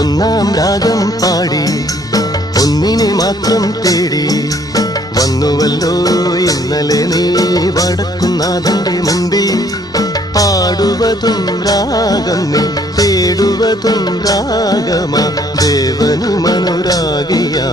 ഒന്നാം രാഗം പാടി ഒന്നിനെ മാത്രം തേടി വന്നുവല്ലോ ഇന്നലെ നീ വടക്കുന്നാഥന്റെ മുമ്പിൽ. പാടുവതും രാഗം നീ തേടുവതും രാഗമാ ദേവനുമനുരാഗിയാ.